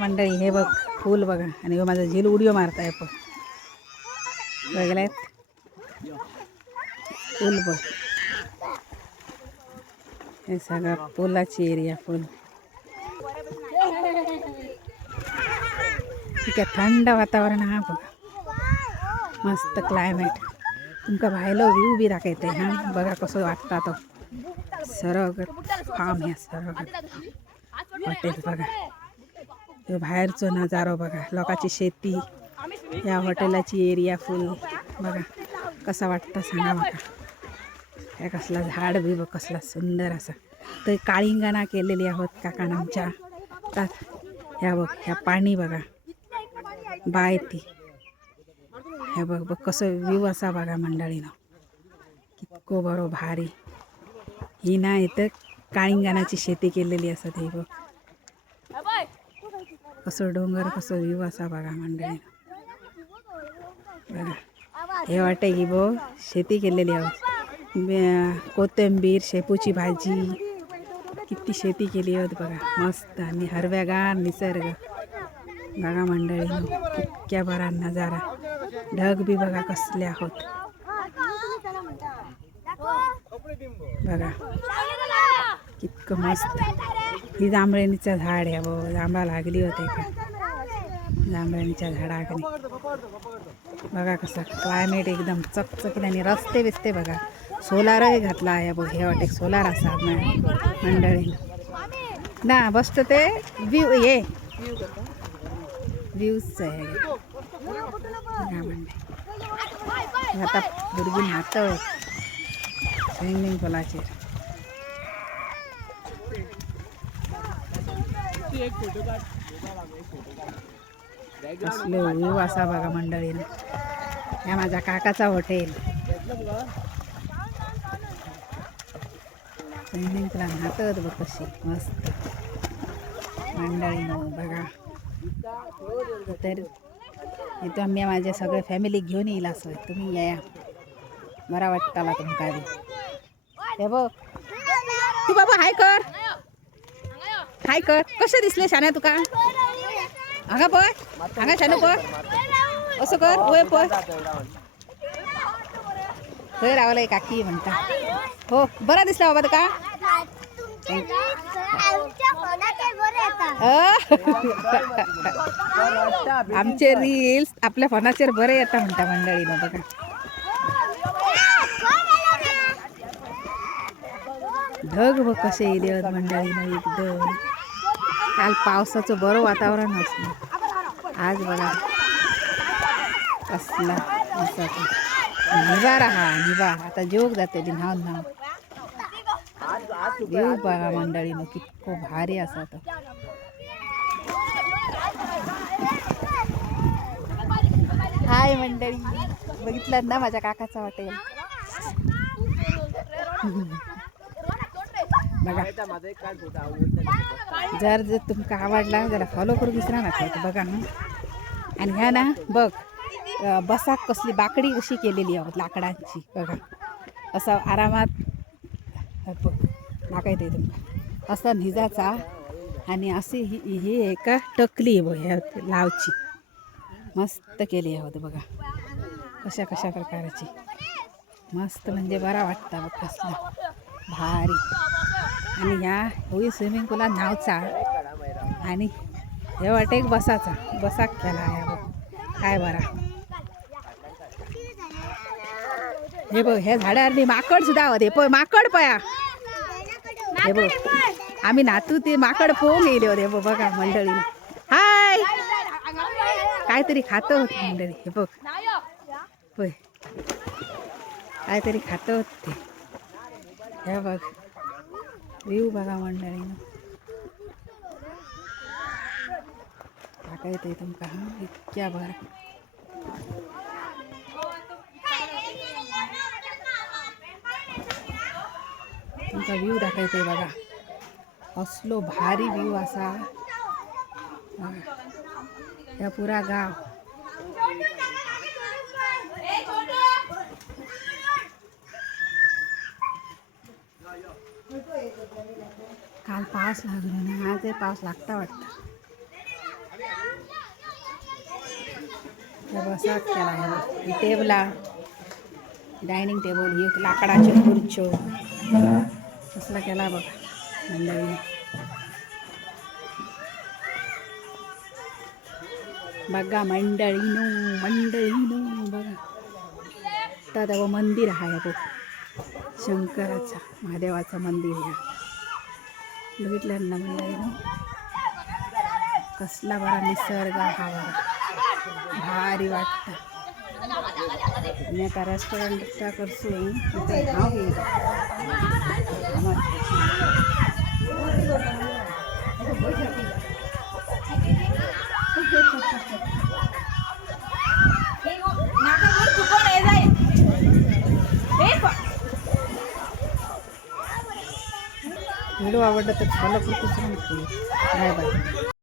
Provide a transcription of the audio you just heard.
मंडळी हे बघ फूल बघा आणि हो माझा झील उडिओ मारताय पण बघलायत फूल बघ हे सगळं फुलाची एरिया फुल ठीक आहे थंड वातावरण हा बघा मस्त क्लायमेट तुमका भायलो व्ह्यू बी दाखवते हां बघा कसं वाटतं तो सरगत फार्म ह्या सरगत हॉटेल बघा हे बाहेरचो नजारो बघा लोकांची शेती या हॉटेलाची एरिया फुल बघा कसा वाटतं सांगा बघा ह्या कसला झाड बी बघ कसला सुंदर असा तर काळिंगणा केलेली आहोत काकाण आमच्या ह्या बघ ह्या पाणी बघा बाय ती हे बघ बघ कसं व्ह्यू असा बघा मंडळीनं कितको बरो भारी ही ना इथं काळिंगणाची शेती केलेली असत हे बघ कसं डोंगर कसं व्ह्यू असा बघा मंडळीनं बघा हे वाटते की बघ शेती केलेली आहे कोथिंबीर शेपूची भाजी किती शेती केली होत बघा मस्त आणि हिरव्यागार निसर्ग बघा मंडळीनं इतक्या बरा नजारा ढग बी बघा कसले आहोत बघा कितकं मस्त ही जांभळणीचं झाड आहे बघ जांभळा लागली होते का जांभळणीच्या झाडाकडे बघा कसं क्लायमेट एकदम चकचकीत आणि रस्ते बिस्ते बघा सोलारही घातला आहे बघ हे वाटे सोलार असा मंडळी ना बसत ते व्ह्यू ये व्ह्यूजचं आहे आता भुरगी न्हातं स्विमिंग पूलाचेर कसले व्ह्यू असा बघा मंडळीनं ह्या माझ्या काकाचा हॉटेल स्विमिंग पूला न्हातत बघ कशी मस्त मंडळीनं बघा तर इथं आम्ही माझ्या सगळ्या फॅमिली घेऊन येईल असं तुम्ही या बरा वाटताला तुमका बी हे बघ तू बाबा हाय कर कसे दिसले शान्या तुका हांगा पळ हांगा शानू पळ असं कर वय पळ खंय रावलंय काकी म्हणता हो बरा दिसला बाबा तुका आमचे रील्स आपल्या फोनाचेर बरे येता म्हणता मंडळीनं बघा ढग बघ कसे येले मंडळीनं एकदम काल पावसाचं बरं वातावरण असलं आज बघा कसला निवारा हा निवा आता जोग जाते न्हाव येऊ बघा मंडळीनं कितको भारी असा तो हाय मंडळी बघितलं ना माझ्या काकाचा हॉटेल बघा जर तुमका आवडला जरा फॉलो करू विसरा ना बघा ना आणि ह्या ना बघ बसाक कसली बाकडी कशी केलेली आहे लाकडांची बघा असं आरामात दाखवते तुमका असं निजाचा आणि अशी ही एका टकली आहे बघ ह्या लावची मस्त केली आहे बघा कशा कशा प्रकारची मस्त म्हणजे बरा वाटतं बघ कसला भारी आणि ह्या होई स्विमिंग पूला न्हावचा आणि हे वाटेक बसाक केला आहे बघ काय बरा हे बघ ह्या झाडावरती माकड सुद्धा होते पय माकड पया हे बघ आम्ही नातू ते माकड पोहून गेले होते बघा मंडळीने हाय काहीतरी खात होत मंडळी हे बघ होय काहीतरी खात होत ते हे बघ व्ह्यू बघा मंडळीनं दाखवते तुमका हा इतक्या बरं तुमचा व्ह्यू दाखवते बघा असलो भारी व्ह्यू असा या पुरा गाव काल पाऊस लागलो ना आज पाऊस लागता वाटतं बसाच केला आहे ही टेबला डायनिंग टेबल ही एक लाकडाची खुर्च्यो कसला केला बघा मंडळी. बघा मंडळीनो बघा. आता मंदिर आहे बघ शंकराचा महादेवाचं मंदिर ह्या बघितलं ना मंडळीनो. कसला बरा निसर्ग हा बघा भारी वाटतं. मी आता रेस्टॉरंटच्या करसून इथे नाव व्हिडिओ आवडला तर फॉलो करू. Bye bye.